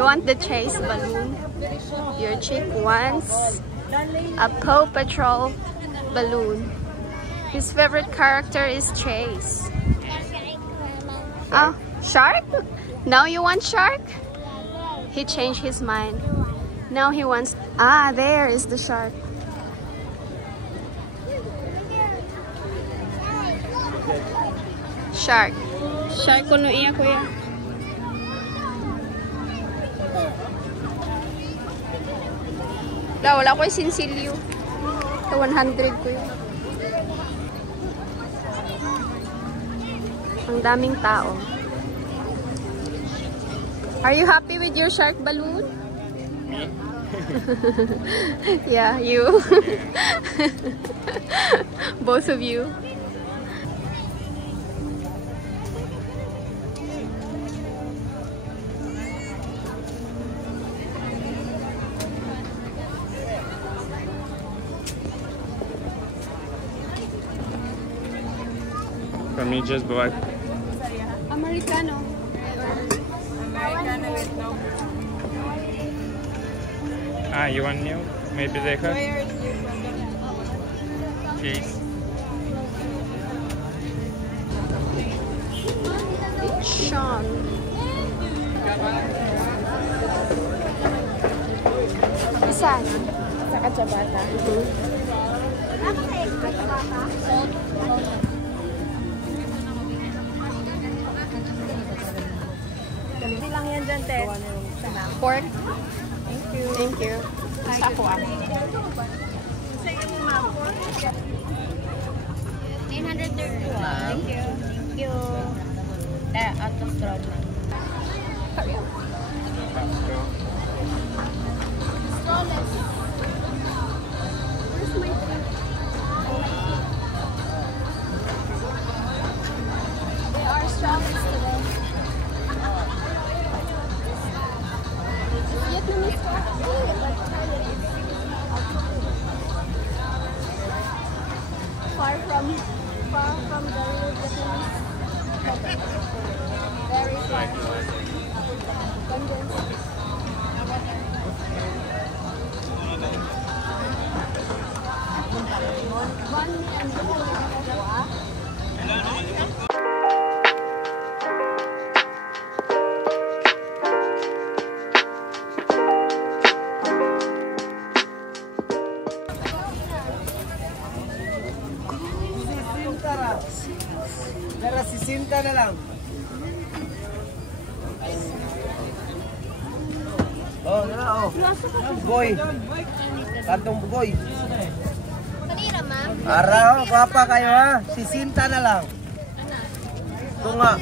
You want the Chase balloon? Your chick wants a Paw Patrol balloon. His favorite character is Chase. Oh, shark? Now you want shark? He changed his mind. Now he wants... Ah, there is the shark. Shark. Shark ko no iya kuya. Wala ko yung sinsilyo. Ito 100 ko yun. Ang daming tao. Are you happy with your shark balloon? Yeah, you. Both of you. For me, just black. Americano. Americano with no. Ah, you want new? Maybe they have. Where are you from? Cheese. Sean. Isan? Sa Kacabata. Hindi lang yan dyan, Ted. Pork? Thank you. Thank you. Sa ako ah. Sige mo, ma'am. 931. Thank you. Thank you. Out of straw, ma'am. Hurry up. Strawless. Where's my drink? They are strawless today. Vietnamese coffee, but far from the real Vietnamese coffee. Very far. Abundance. Dara 60 na lang. Oh, dara oh. Bugoy. Kantong bugoy. Kanira, ma'am? Ara, oh, guwapa kayo ha. 60 na lang. Tunga.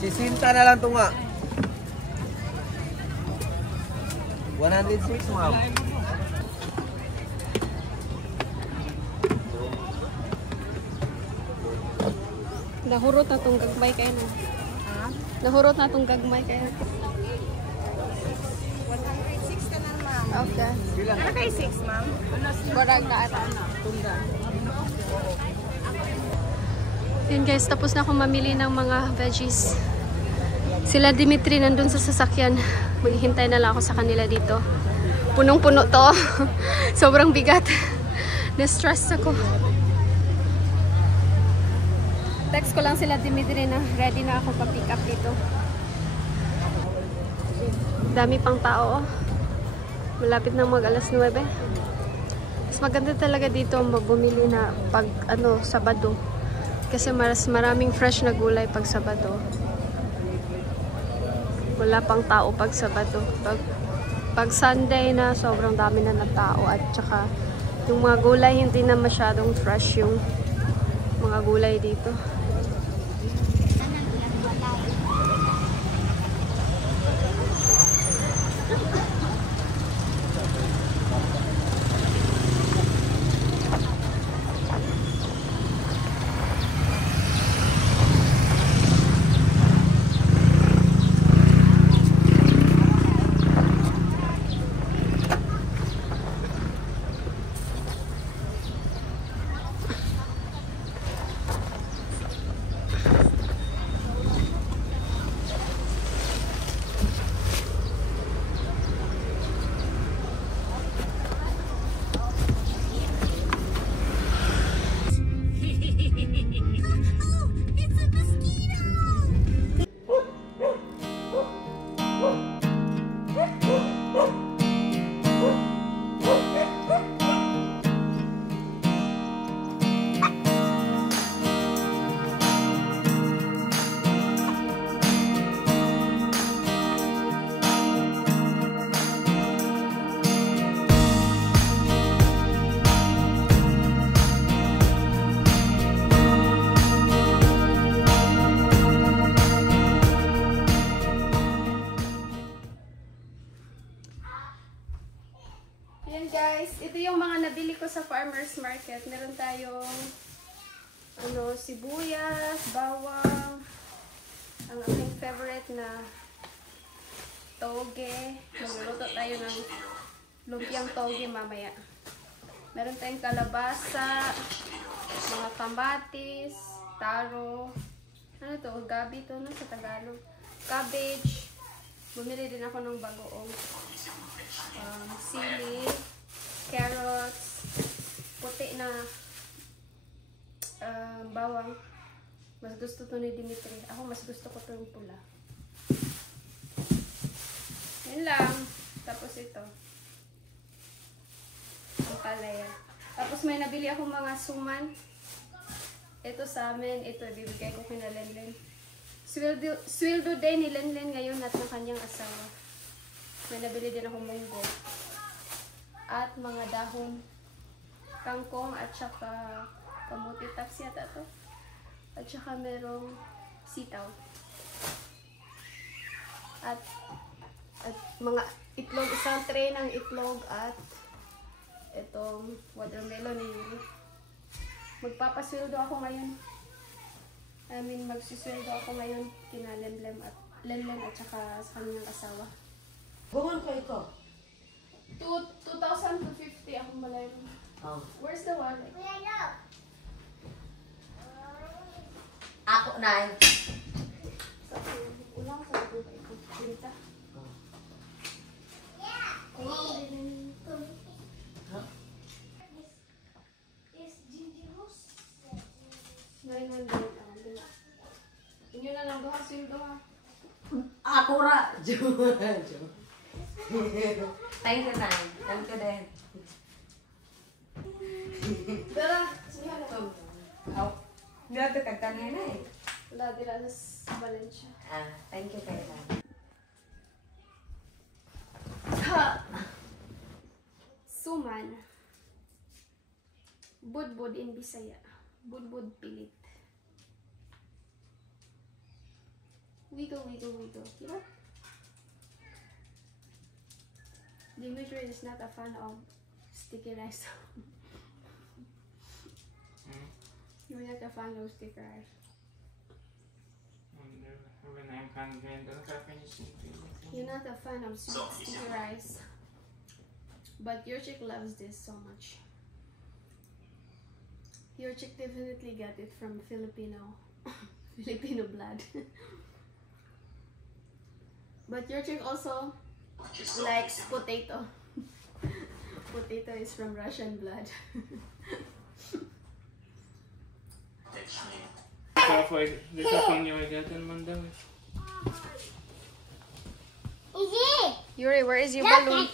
60 na lang tunga. 106, ma'am. Nahurot na itong gagmay kayo na. Ha? Nahurot na itong gagmay kayo. 106 ka na, ma'am. Okay. Ano kayo 6, ma'am? Borag na ata. Yun guys, tapos na akong mamili ng mga veggies. Sila Dimitri nandun sa sasakyan. Maghihintay na lang ako sa kanila dito. Punong-puno to. Sobrang bigat. Na-stress ako. Text ko lang sila Dimitri na ready na ako pa-pick up dito. Dami pang tao. Malapit nang mag alas 9. Mas maganda talaga dito bumili na pag Sabado. Kasi maraming fresh na gulay pag Sabado. Wala pang tao pag Sabado. Pag Sunday na sobrang dami na ng tao at saka yung mga gulay hindi na masyadong fresh yung mga gulay dito. sa farmer's market. Meron tayong sibuyas, bawang, ang aking favorite na toge. Magluluto tayo ng lumpiang toge mamaya. Meron tayong kalabasa, mga kamatis, taro, ano to, gabi to no, sa Tagalog, cabbage. Bumili din ako ng bagoong sili, carrots, puti na bawang. Mas gusto to ni Dimitri. Ako mas gusto ko to yung pula. Yun lang. Tapos ito. Ang palaya. Tapos may nabili ako mga suman. Ito sa amin. Ito ibibigay ko kina Lenlen. Sweldo day ni Lenlen ngayon at ng kanyang asawa. May nabili din ako munggo. At mga dahon. Kangkong at saka kamuti taps yata to. At saka merong sitaw. At mga itlog, isang tray ng itlog at itong watermelon ni Yuri. Magpapasweldo ako ngayon. Magsisweldo ako ngayon kina Lenlen at saka sa kanyang asawa. Bukan kayo ko. 2,000 to 50 ako malayo. Oh. Where's the wallet? Ako na. Ulang sa ako kayo. Pinta. Wow, din. Huh? 900. Inyo na lang doha sweldo ha. Ako ra. Thank you, Nay. Thank you din. Dara, sinihan na. Oh. Hindi ito kagtanay na eh. Wala dira sa Valencia. Thank you kayo, Nay. Suman. Budbud in Bisaya. Budbud pilit. Wiggle, wiggle, wiggle. Diba? Dimitri is not a fan of sticky rice. You're not a fan of sticky rice. You're not a fan of sticky rice. But your chick loves this so much. Your chick definitely got it from Filipino blood. But your chick also likes potato. Potato is from Russian blood. Yuri, where is your balloon?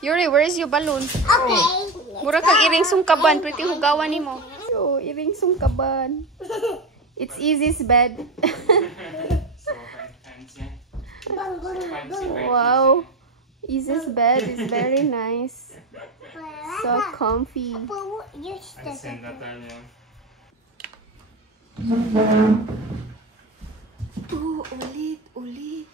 Yuri, where is your balloon? Okay. Mura kang iring sungkaban, pretty hugawan ni mo. Yo, iring sungkaban. It's Easy's bed. Wow. Easy's bed is very nice. So comfy. Ulit.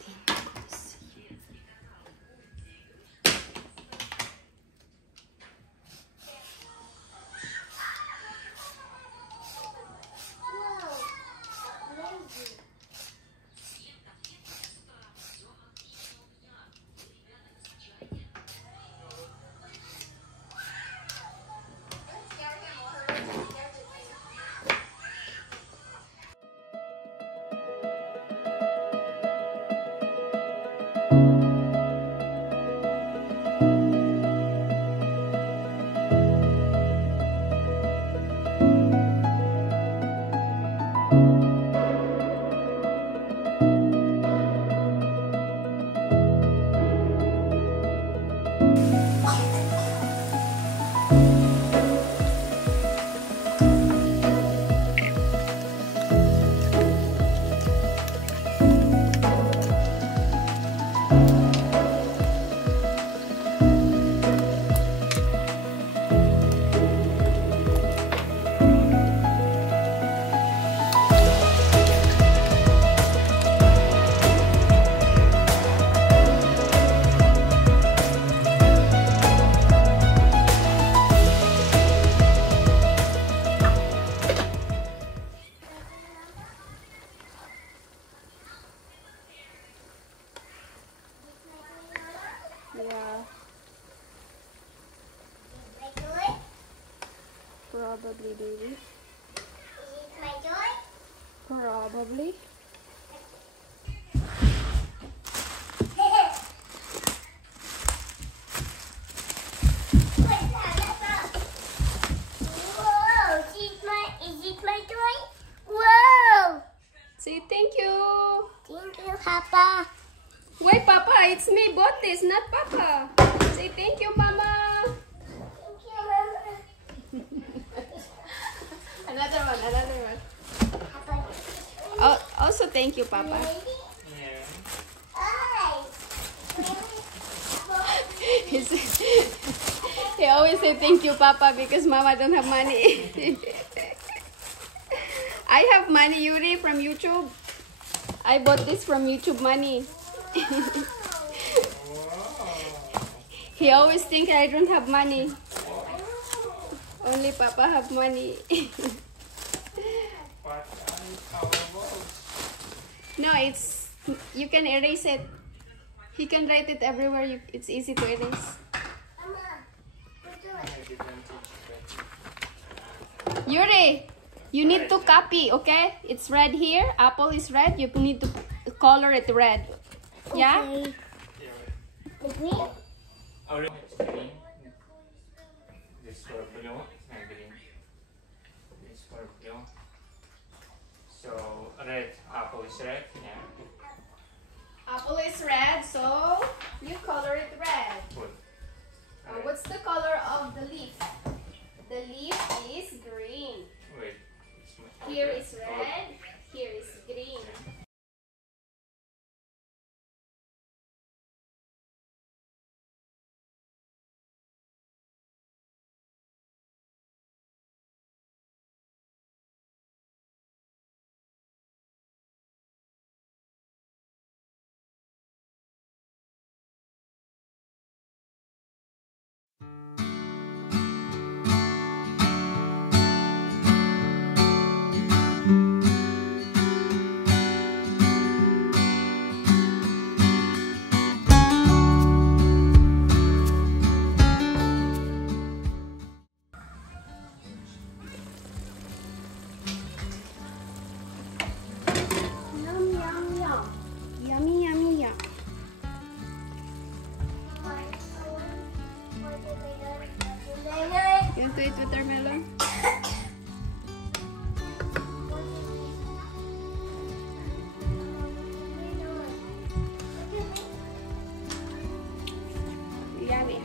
Probably, baby. Is it my toy? Probably. Whoa! Is it my toy? Whoa! Say thank you. Thank you, Papa. Wait, Papa, it's me bought this, not Papa. Say thank you, Mama. Thank you, Mama. Another one. Papa. Oh, also thank you, Papa. Ready? Yeah. Hi. He always say thank you, Papa, because Mama don't have money. I have money, Yuri, from YouTube. I bought this from YouTube money. He always think I don't have money. Only Papa have money. No, it's you can erase it. He can write it everywhere. It's easy to erase. Mama. Yuri, you need to copy, okay? It's red here. Apple is red. You need to color it red. Yeah? Okay. With me? Orange is green. This for blue and green. This for blue. So red, apple is red. Yeah. Apple is red, so you color it red. Good. What's the color of the leaf? The leaf is green. Wait. Here is red. Here is green. You want to eat watermelon? Yummy.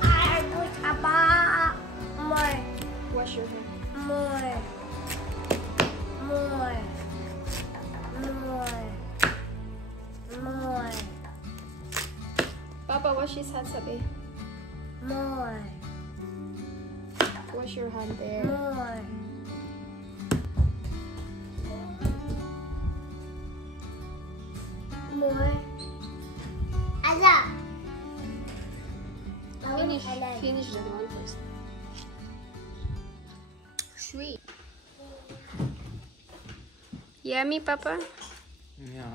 I put about more. Wash your hands. More. Papa, wash his hands, sabi. More. Wash your hand there. More. More. Ala. Finish the one first. Sweet. Yummy, Papa. Yeah.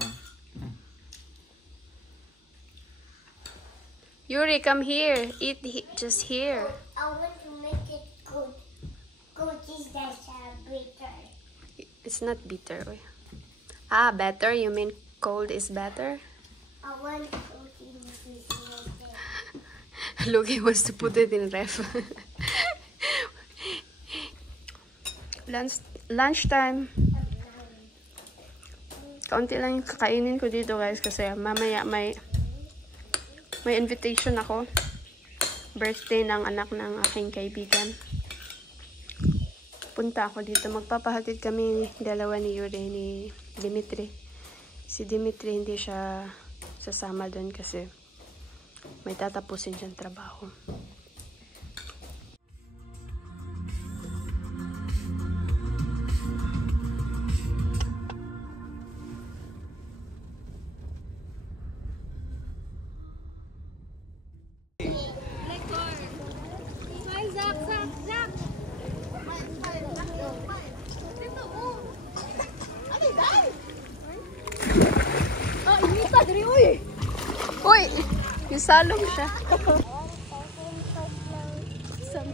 Yuri, come here. Eat just here. I want to make it good. Good is that bitter. It's not bitter. Oy. Ah, better? You mean cold is better? I want to put in this water. Loki wants to put it in ref. Lunchtime. Kaunti lang yung kakainin ko dito, guys, kasi mamaya may invitation ako. Birthday ng anak ng aking kaibigan. Punta ako dito. Magpapahatid kami dalawa ni Yuri, ni Dimitri. Si Dimitri hindi siya sasama doon kasi may tatapusin siyang trabaho. Uy! Yung salong siya.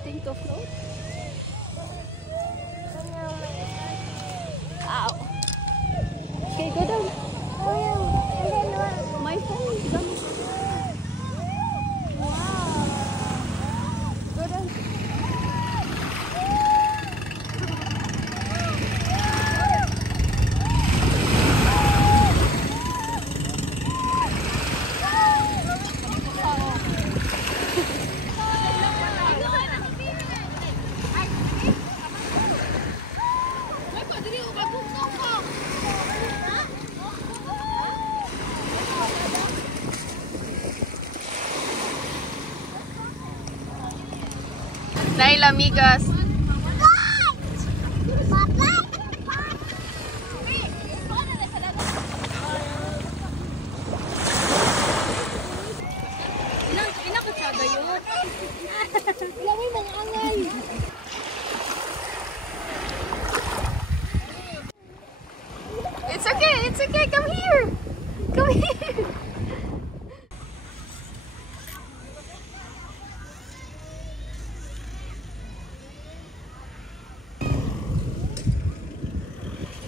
Waiting to float. Ow. Okay, go down. My phone is gone. Wow. Go down. Dahil amigas. It's okay, come here. Come here.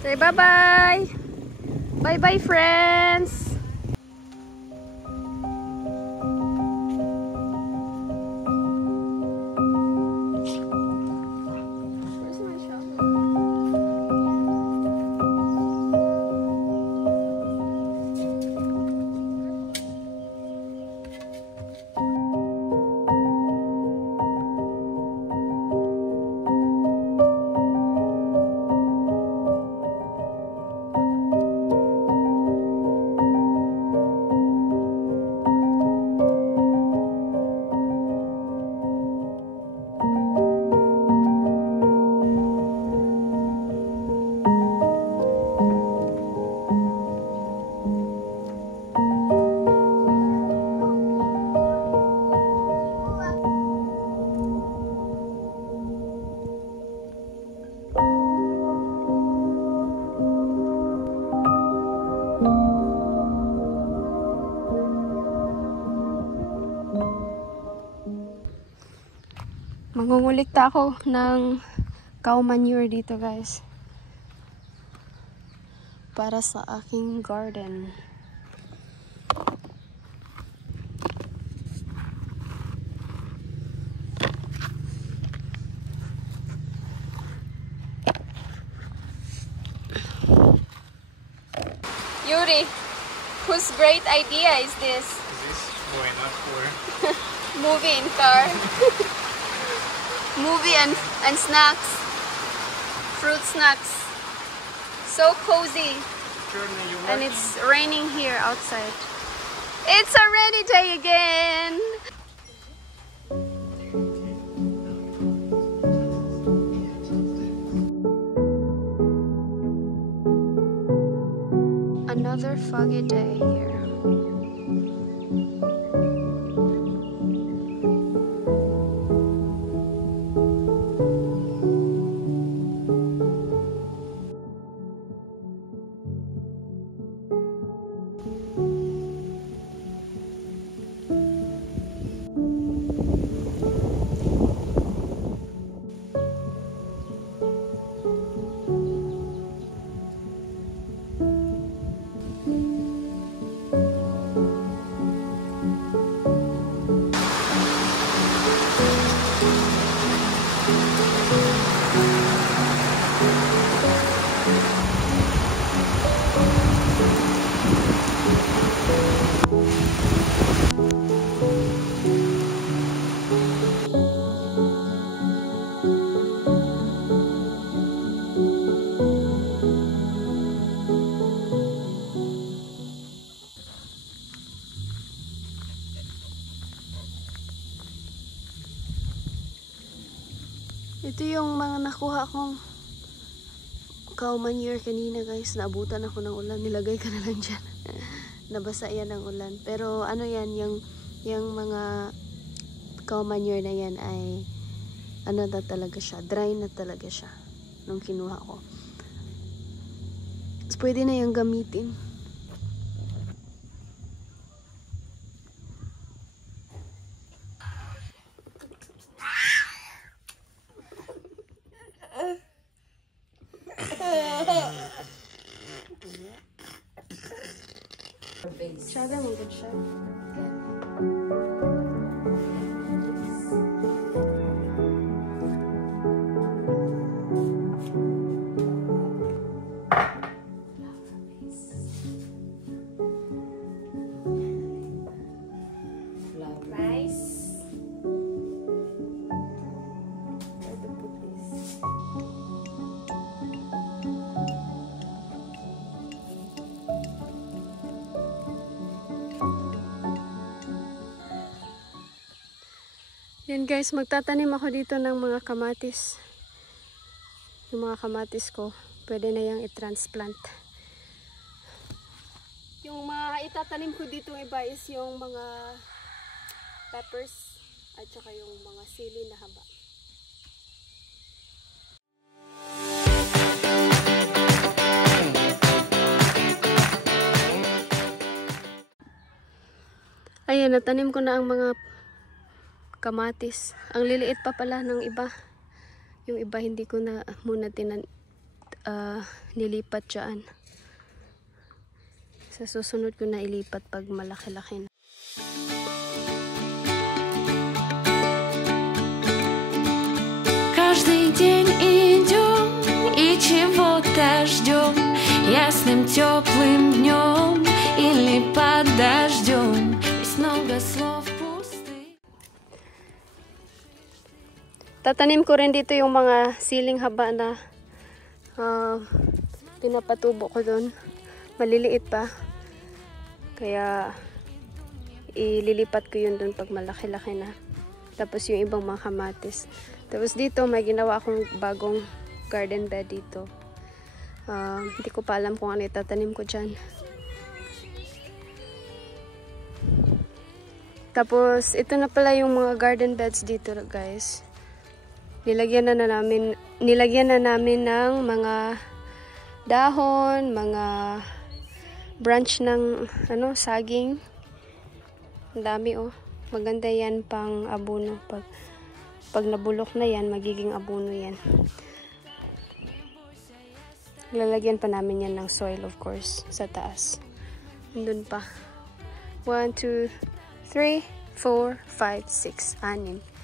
Say bye-bye. Bye-bye, friends. Where's my shovel? Mangungulikta ako ng cow manure dito, guys. Para sa aking garden. Yuri, whose great idea is this? Is this buhay na for? Movie in car. Movie and snacks. Fruit snacks. So cozy. And it's raining here outside. It's a rainy day again. Another foggy day here. Ito yung mga nakuha kong cow manure kanina, guys. Naabutan ako ng ulan. Nilagay ka na lang dyan. Nabasa yan ng ulan. Pero ano yan, yung mga cow manure na yan ay ano na talaga siya. Dry na talaga siya nung kinuha ko. So, pwede na yung gamitin. Umaga mo good siya. Yan guys, magtatanim ako dito ng mga kamatis. Yung mga kamatis ko, pwede na yung i-transplant. Yung mga itatanim ko dito iba is yung mga peppers at saka yung mga sili na haba. Ayan, natanim ko na ang mga kamatis. Ang liliit pa pala ng iba. Yung iba hindi ko na muna nilipat dyan. Sa susunod ko na ilipat pag malaki-laki na. Каждый день идем и чего-то ждем, ясным теплым днем или под дождем. Есть много слов. Tatanim ko rin dito yung mga siling haba na pinapatubo ko doon. Maliliit pa. Kaya ililipat ko yun doon pag malaki-laki na. Tapos yung ibang mga kamatis. Tapos dito may ginawa akong bagong garden bed dito. Hindi ko pa alam kung ano itatanim ko dyan. Tapos ito na pala yung mga garden beds dito guys. Nilagyan na namin ng mga dahon, mga branch ng saging. Ang dami oh. Maganda yan pang abono. Pag nabulok na yan, magiging abono yan. Lalagyan pa namin yan ng soil of course sa taas. Nandun pa. 1, 2, 3, 4, 5, 6, 6.